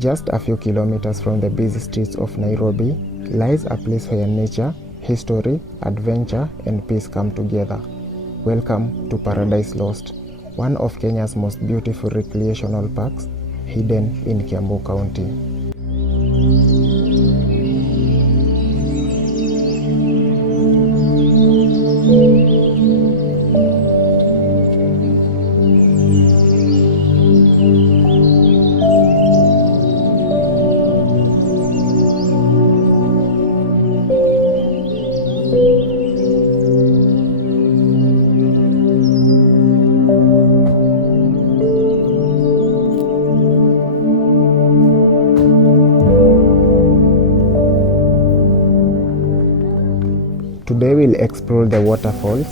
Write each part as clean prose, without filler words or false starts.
Just a few kilometers from the busy streets of Nairobi lies a place where nature, history, adventure, and peace come together. Welcome to Paradise Lost, one of Kenya's most beautiful recreational parks, hidden in Kiambu County. Today we'll explore the waterfalls,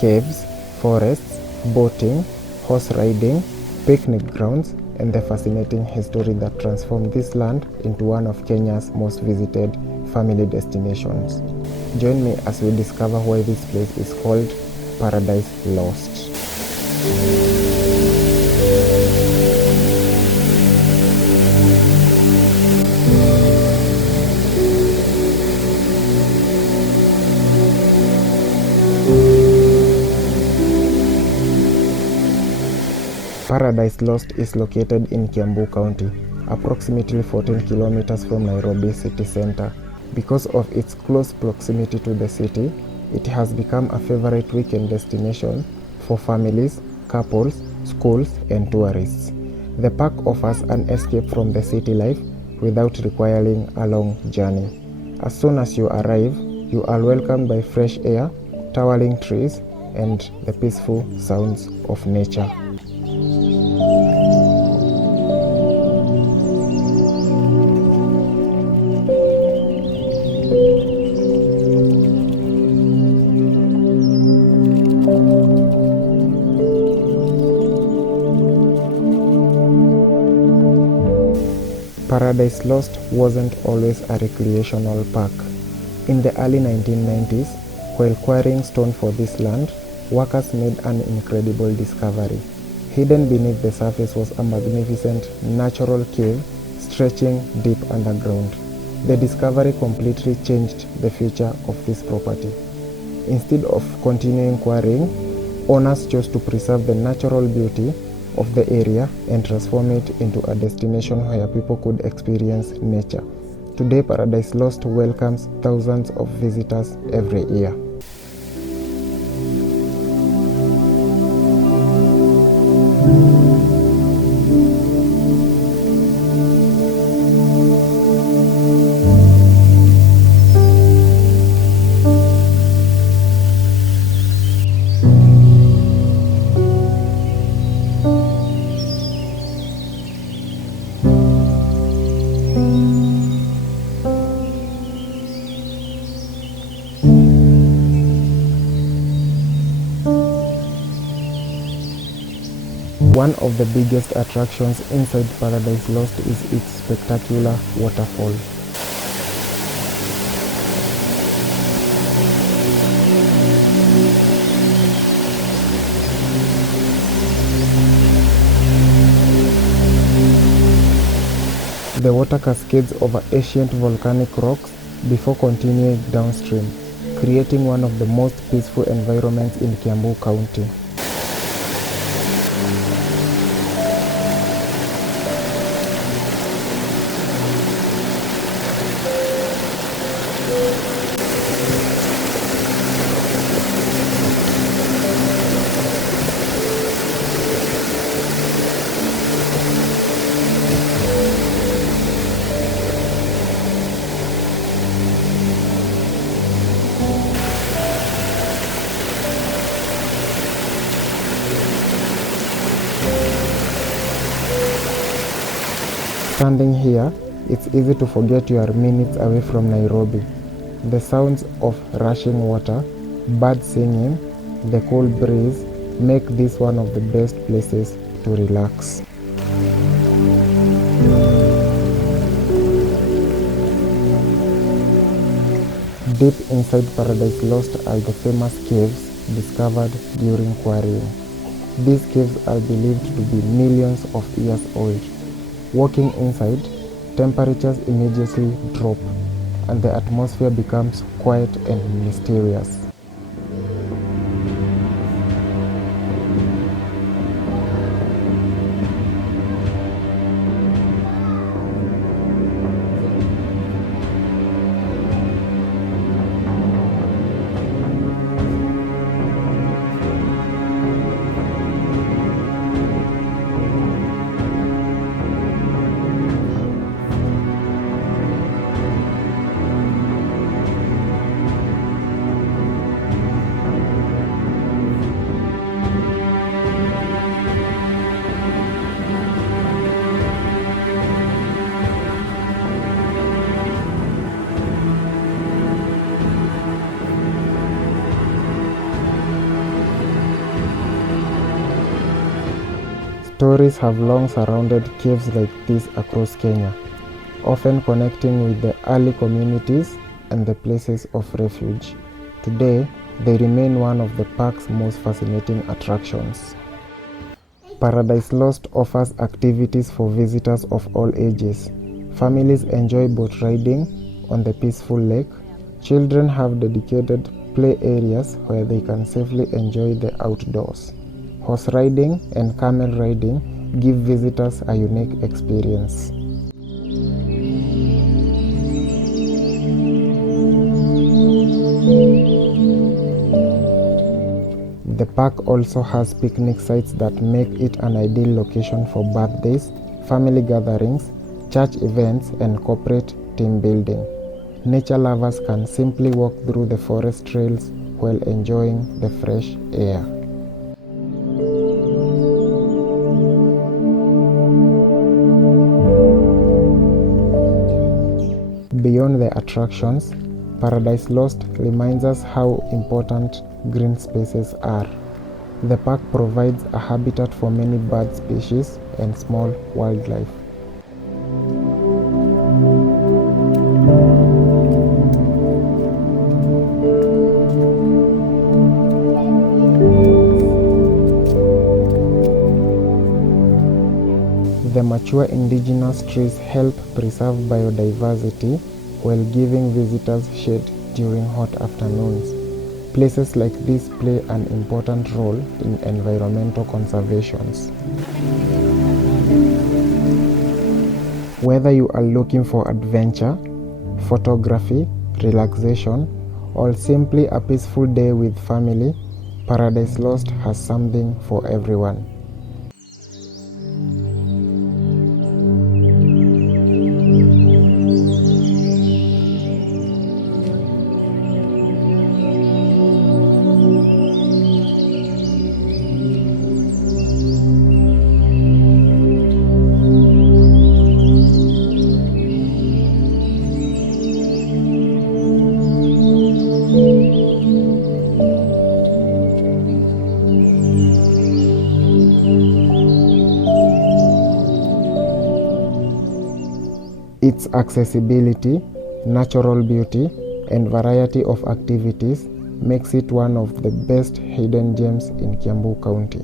caves, forests, boating, horse riding, picnic grounds, and the fascinating history that transformed this land into one of Kenya's most visited family destinations. Join me as we discover why this place is called Paradise Lost. Paradise Lost is located in Kiambu County, approximately 14 kilometers from Nairobi city center. Because of its close proximity to the city, it has become a favorite weekend destination for families, couples, schools, and tourists. The park offers an escape from the city life without requiring a long journey. As soon as you arrive, you are welcomed by fresh air, towering trees, and the peaceful sounds of nature. Paradise Lost wasn't always a recreational park. In the early 1990s, while quarrying stone for this land, workers made an incredible discovery. Hidden beneath the surface was a magnificent natural cave stretching deep underground. The discovery completely changed the future of this property. Instead of continuing quarrying, owners chose to preserve the natural beauty of the area and transform it into a destination where people could experience nature. Today, Paradise Lost welcomes thousands of visitors every year. One of the biggest attractions inside Paradise Lost is its spectacular waterfall. The water cascades over ancient volcanic rocks before continuing downstream, creating one of the most peaceful environments in Kiambu County. Standing here, it's easy to forget you are minutes away from Nairobi. The sounds of rushing water, birds singing, the cool breeze make this one of the best places to relax. Deep inside Paradise Lost are the famous caves discovered during quarrying. These caves are believed to be millions of years old. Walking inside, temperatures immediately drop, and the atmosphere becomes quiet and mysterious. Stories have long surrounded caves like this across Kenya, often connecting with the early communities and the places of refuge. Today, they remain one of the park's most fascinating attractions. Paradise Lost offers activities for visitors of all ages. Families enjoy boat riding on the peaceful lake. Children have dedicated play areas where they can safely enjoy the outdoors. Horse riding and camel riding give visitors a unique experience. The park also has picnic sites that make it an ideal location for birthdays, family gatherings, church events, and corporate team building. Nature lovers can simply walk through the forest trails while enjoying the fresh air. Beyond the attractions, Paradise Lost reminds us how important green spaces are. The park provides a habitat for many bird species and small wildlife. The mature indigenous trees help preserve biodiversity while giving visitors shade during hot afternoons. Places like this play an important role in environmental conservation. Whether you are looking for adventure, photography, relaxation, or simply a peaceful day with family, Paradise Lost has something for everyone. Its accessibility, natural beauty, and variety of activities makes it one of the best hidden gems in Kiambu County.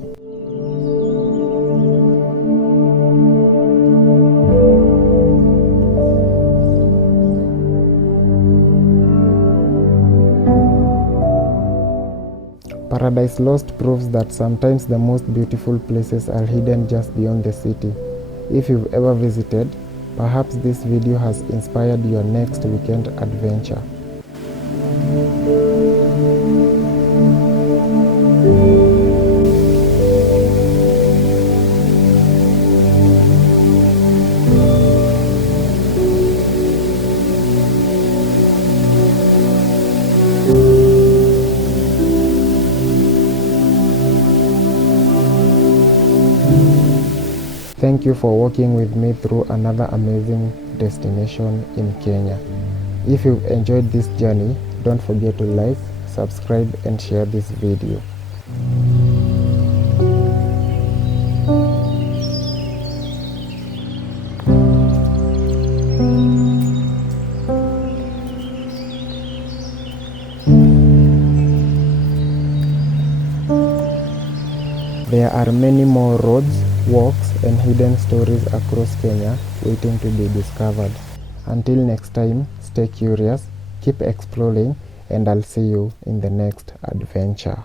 Paradise Lost proves that sometimes the most beautiful places are hidden just beyond the city. If you've ever visited, perhaps this video has inspired your next weekend adventure. Thank you for walking with me through another amazing destination in Kenya. If you've enjoyed this journey, don't forget to like, subscribe, and share this video. There are many more roads, walks, and hidden stories across Kenya waiting to be discovered. Until next time, stay curious, keep exploring, and I'll see you in the next adventure.